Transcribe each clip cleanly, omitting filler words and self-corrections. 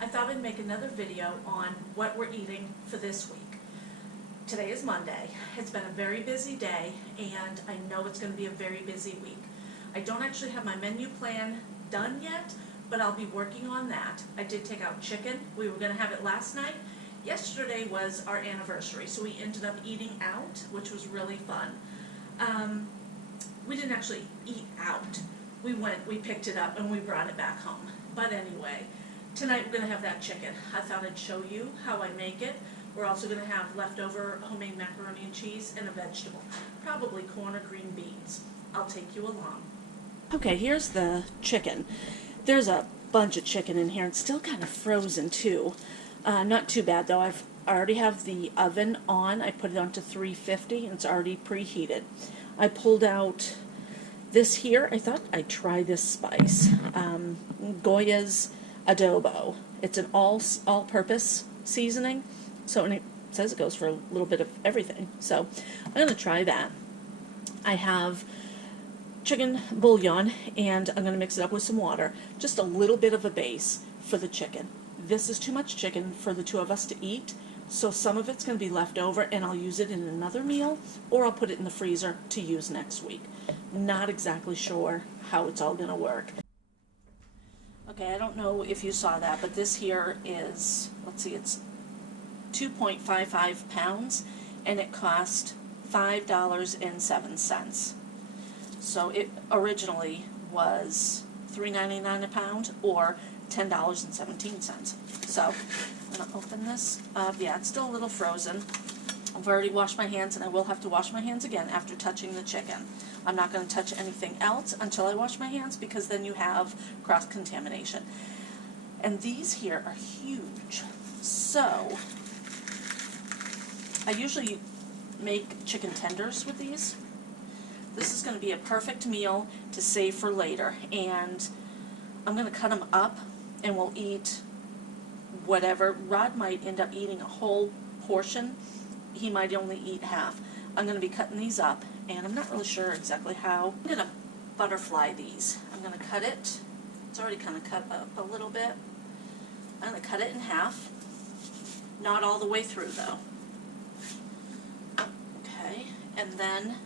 I thought I'd make another video on what we're eating for this week. Today is Monday. It's been a very busy day, and I know it's going to be a very busy week. I don't actually have my menu plan done yet, but I'll be working on that. I did take out chicken. We were going to have it last night. Yesterday was our anniversary, so we ended up eating out, which was really fun. We didn't actually eat out. We picked it up, and we brought it back home. But anyway, tonight we're going to have that chicken. I thought I'd show you how I make it. We're also going to have leftover homemade macaroni and cheese and a vegetable, probably corn or green beans. I'll take you along. Okay, here's the chicken. There's a bunch of chicken in here. It's still kind of frozen too. Not too bad though. I already have the oven on. I put it on to 350 and it's already preheated. I pulled out this here. I thought I'd try this spice. Goya's adobo. It's an all-purpose seasoning. So, and it says it goes for a little bit of everything. So I'm going to try that. I have chicken bouillon, and I'm going to mix it up with some water. Just a little bit of a base for the chicken. This is too much chicken for the two of us to eat, so some of it's going to be left over, and I'll use it in another meal, or I'll put it in the freezer to use next week. Not exactly sure how it's all going to work. Okay, I don't know if you saw that, but this here is, let's see, it's 2.55 pounds, and it cost $5.07. So it originally was $3.99 a pound, or $10.17. So I'm going to open this up. Yeah, it's still a little frozen. I've already washed my hands, and I will have to wash my hands again after touching the chicken. I'm not going to touch anything else until I wash my hands, because then you have cross-contamination. And these here are huge. So I usually make chicken tenders with these. This is going to be a perfect meal to save for later, and I'm going to cut them up, and we'll eat whatever. Rod might end up eating a whole portion. He might only eat half. I'm going to be cutting these up, and I'm not really sure exactly how. I'm going to butterfly these. I'm going to cut it. It's already kind of cut up a little bit. I'm going to cut it in half. Not all the way through, though. Okay, and then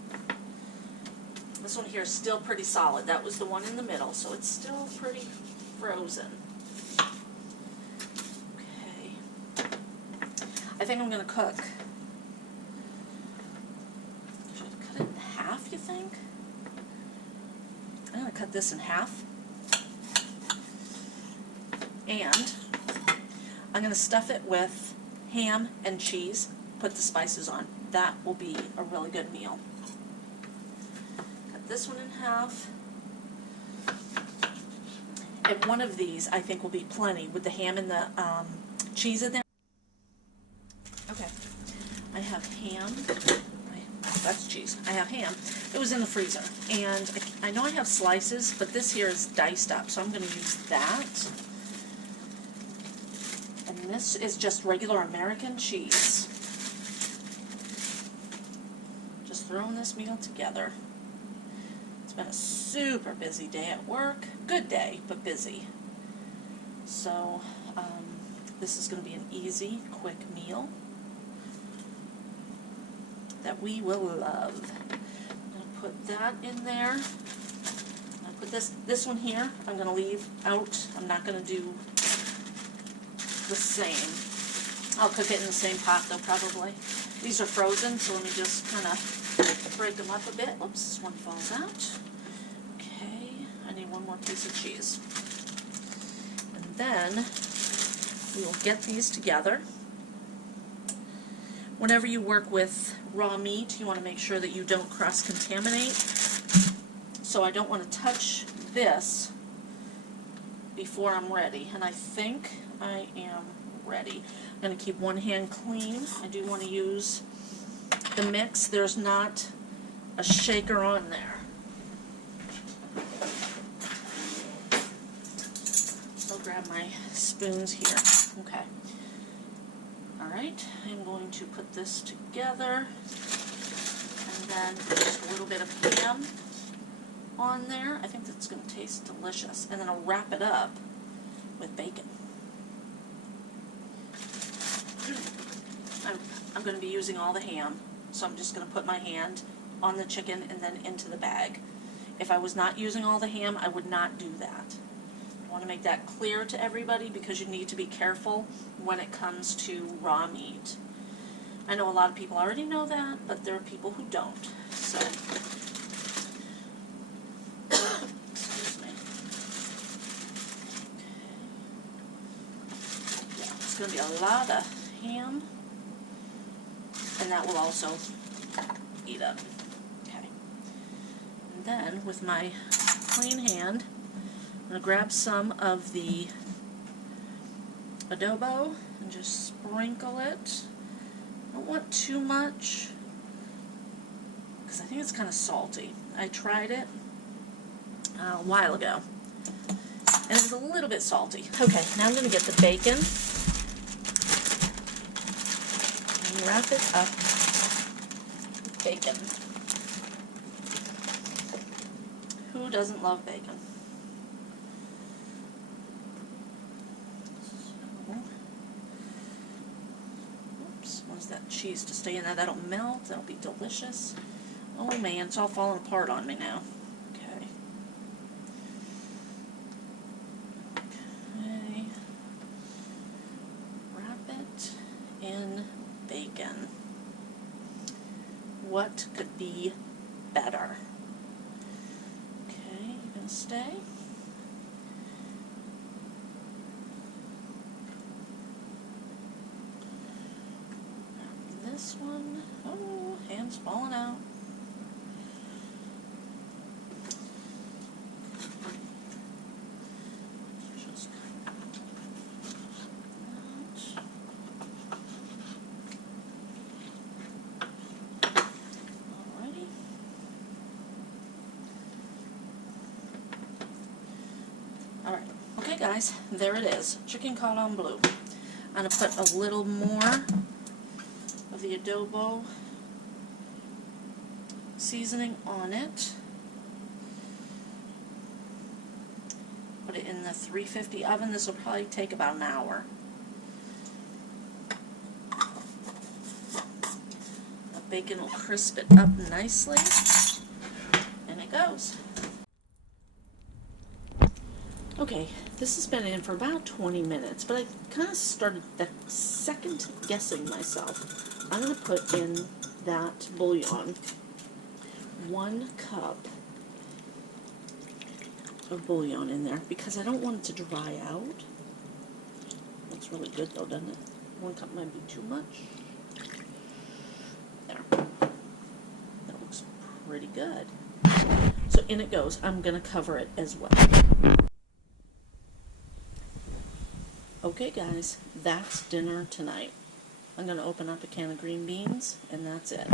this one here is still pretty solid. That was the one in the middle, so it's still pretty frozen. Okay. I think I'm going to cook. Should I cut it in half, you think? I'm going to cut this in half. And I'm going to stuff it with ham and cheese, put the spices on. That will be a really good meal. Cut this one in half. And one of these I think will be plenty with the ham and the cheese in there. Okay, I have ham. That's cheese. I have ham. It was in the freezer. And I know I have slices, but this here is diced up, so I'm going to use that. And this is just regular American cheese. Just throwing this meal together. It's been a super busy day at work. Good day, but busy. So this is going to be an easy, quick meal that we will love. I'm going to put that in there. I'm going to put this one here. I'm going to leave out. I'm not going to do the same. I'll cook it in the same pot though, probably. These are frozen, so let me just kind of break them up a bit. Oops, this one falls out. Okay, I need one more piece of cheese. And then we will get these together. Whenever you work with raw meat, you want to make sure that you don't cross-contaminate. So I don't want to touch this before I'm ready. And I think I am ready. I'm going to keep one hand clean. I do want to use the mix. There's not a shaker on there. So I'll grab my spoons here. Okay. Alright, I'm going to put this together, and then just a little bit of ham on there. I think that's going to taste delicious. And then I'll wrap it up with bacon. I'm going to be using all the ham, so I'm just going to put my hand on the chicken and then into the bag. If I was not using all the ham, I would not do that. I want to make that clear to everybody because you need to be careful when it comes to raw meat. I know a lot of people already know that, but there are people who don't. So, excuse me. Yeah, it's going to be a lot of ham, and that will also eat up. Okay. And then, with my clean hand, I'm going to grab some of the adobo and just sprinkle it. I don't want too much because I think it's kind of salty. I tried it a while ago and it was a little bit salty. Okay, now I'm going to get the bacon and wrap it up with bacon. Who doesn't love bacon? That cheese to stay in there. That'll melt. That'll be delicious. Oh man, it's all falling apart on me now. Okay. Okay. Wrap it in bacon. What could be better? Okay, you gonna stay? This one, oh, ham's falling out. Just alrighty. Alright, okay guys, there it is. Chicken Cordon Bleu. I'm going to put a little more of the adobo seasoning on it. Put it in the 350 oven. This will probably take about an hour. The bacon will crisp it up nicely, and it goes. Okay, this has been in for about 20 minutes, but I kind of started second guessing myself. I'm going to put in that bouillon, 1 cup of bouillon in there, because I don't want it to dry out. Looks really good though, doesn't it? 1 cup might be too much. There. That looks pretty good. So in it goes. I'm going to cover it as well. Okay guys, that's dinner tonight. I'm going to open up a can of green beans, and that's it.